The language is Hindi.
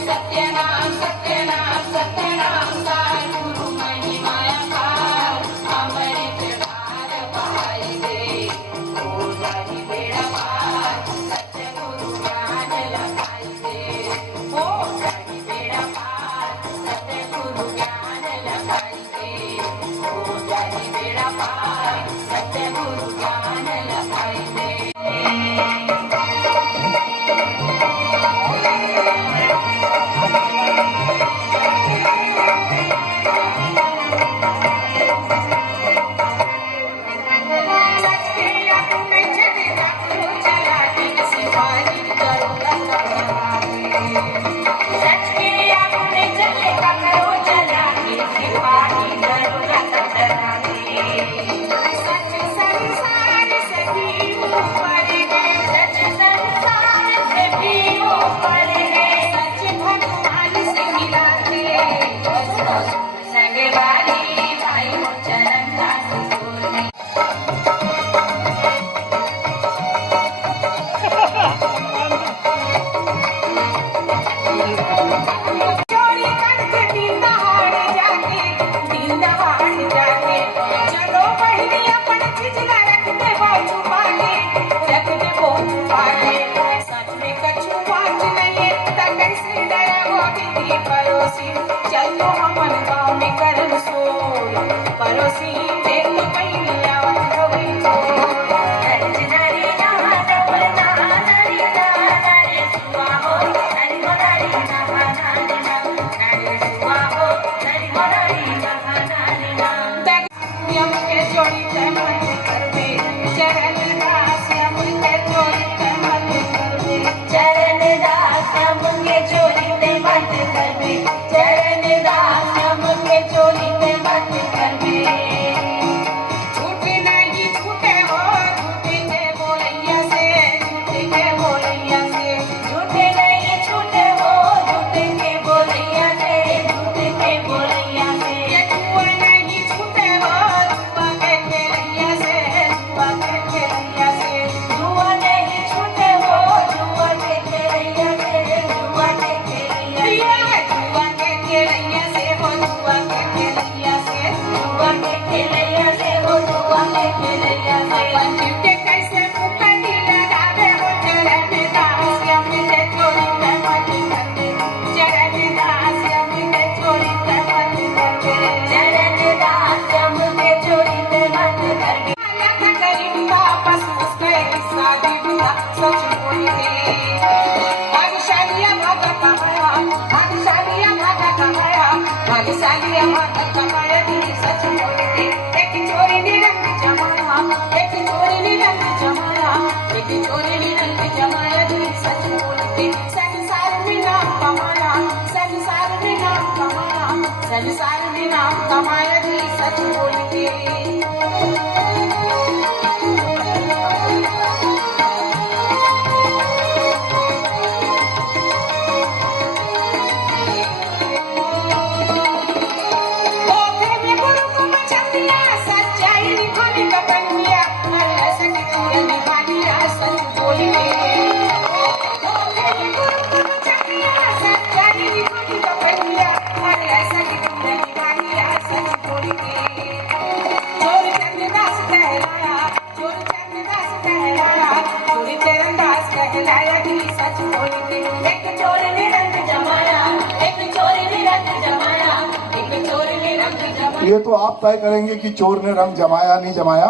सत्यनाम सत्यनाम सत्यनाम सार गुरु महिमाया पार अमृत धार बहाई दे हो जाहि बेड़ा पार सत्य गुरु ज्ञान लगाई दे हो जाहि बेड़ा पार सत्य गुरु ज्ञान लगाई दे हो जाहि बेड़ा पार सत्य गुरु ज्ञान लगाई दे। चलो हमन गाँव में करन सोर पड़ोसी देख पहली आवत होई नरी नरी नहा डबल नहा नरी नहा नरी सुआ हो नरी नरी नहा नरी नरी सुआ हो नरी नरी नहा नरी यम के जोड़ी ते मत करबे चरण दास यम के जोड़ी ते मत करबे चरण दास यम के जोड़ी ते मत करबे चरण दास यम के जोड़ी ते मत करबे झूठे नहीं झूठे हो झूठे के बोलैया से झूठे के बोलैया से झूठे नहीं झूठे हो झूठे के बोलैया से झूठे के बोलैया से ये जुआ नहीं झूठे हो जुआ के खेलैया से जुआ के खेलैया से जुआ नहीं झूठे हो जुआ के खेलैया से जुआ के खेलैया जुआ के खेलैया से हो जुआ के खेलैया से जुआ के खेलैया से हो जुआ के खेलैया से पंडित के कैसे मुकद्दी लगावे हो चरण दास यम के चोरी पे मत करबे चरण दास यम के चोरी पे मत करबे चरण दास यम के चोरी पे मत करबे लख करीम वापस उसके शादी हुआ सच बोल के भाग्यशालिया भागा कमाया भाग्यशालिया भागा कमाया भाग्यशालिया भागा कमाया दी सच बोल के एक चोरी ने रंग जमाया एक चोरी ने रंग जमाया एक चोरी ने रंग जमाया दी सच बोल के संसार में नाम कमाया संसार में नाम कमाया संसार में नाम कमाया दी सच बोल के। ये तो आप तय करेंगे कि चोर ने रंग जमाया नहीं जमाया।